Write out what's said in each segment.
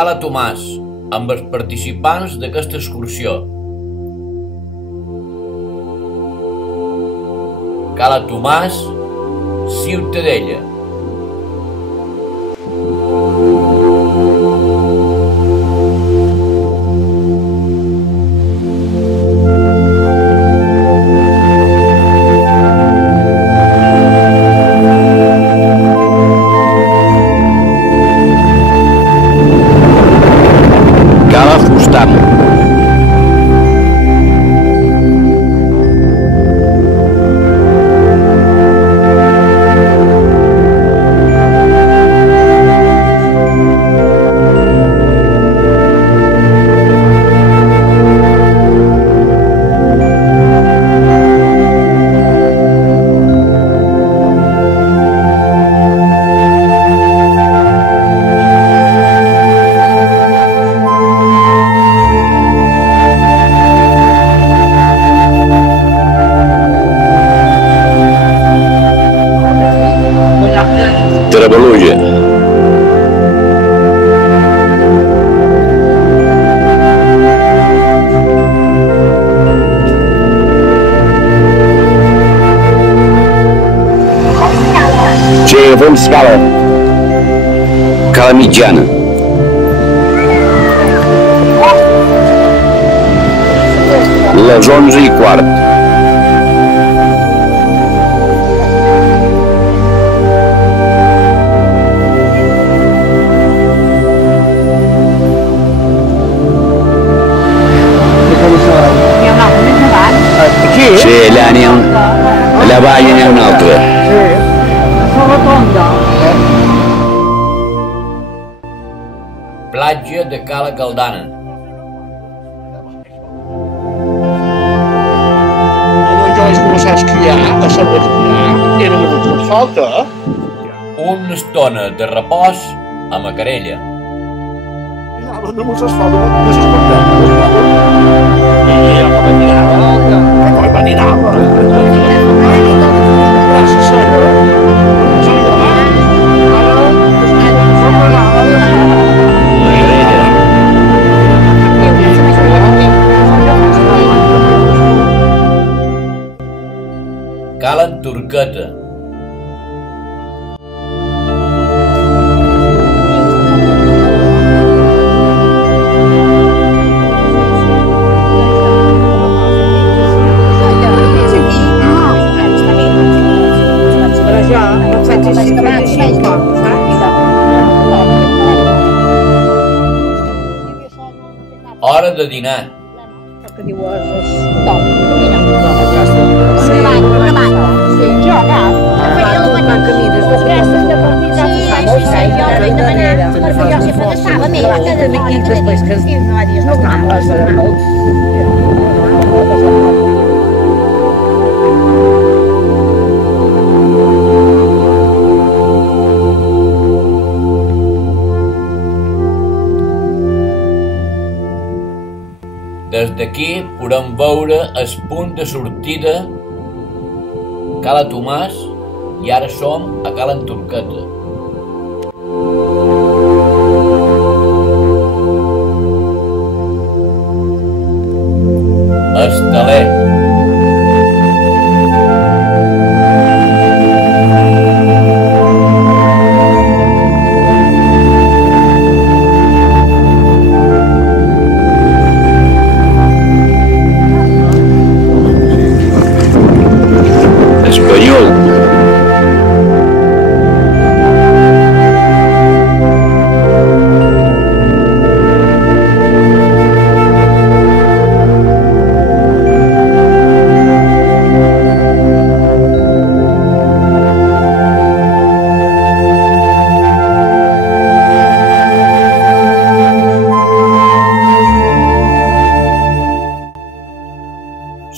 Cala Tomàs, amb els participants d'aquesta excursió. Cala Tomàs, Ciutadella. Trebaluja. Fem Scala. Cala Mitjana. Les 11:15. Sí, allà baix n'hi ha una altra. Platja de Cala Caldana. Quan jo vaig començar a esquiar, a saber esquiar, era molt asfalt, Una estona de repòs a Macarella. Anava amb els asfalt, no s'espantava. I com anirava. Gràcies, senyor. Cala Turqueta. Hora de dinar. Que diu stop. Des d'aquí podem veure el punt de sortida Cala Tomàs i ara som a Cala Turqueta. Estaler.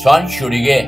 Son Xoriguer.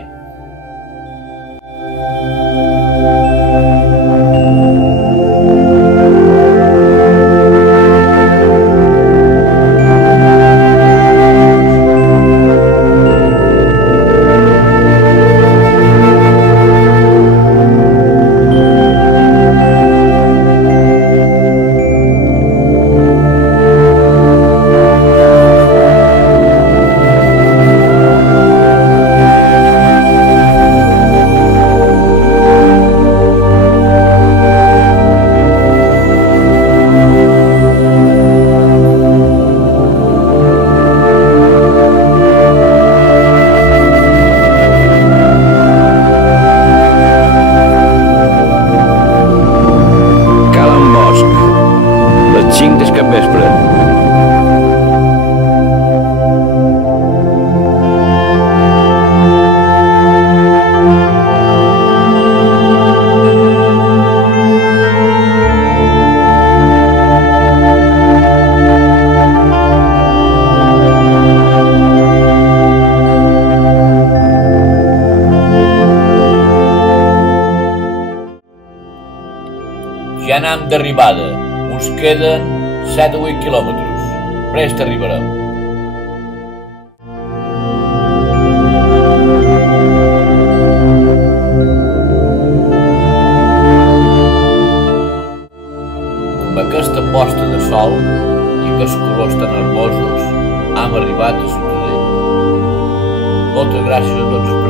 anem d'arribada. Us queden 7 o 8 quilòmetres. Prest arribarem. Amb aquesta posta de sol i aquests colors tan hermosos hem arribat a Ciutadella. Moltes gràcies a tots.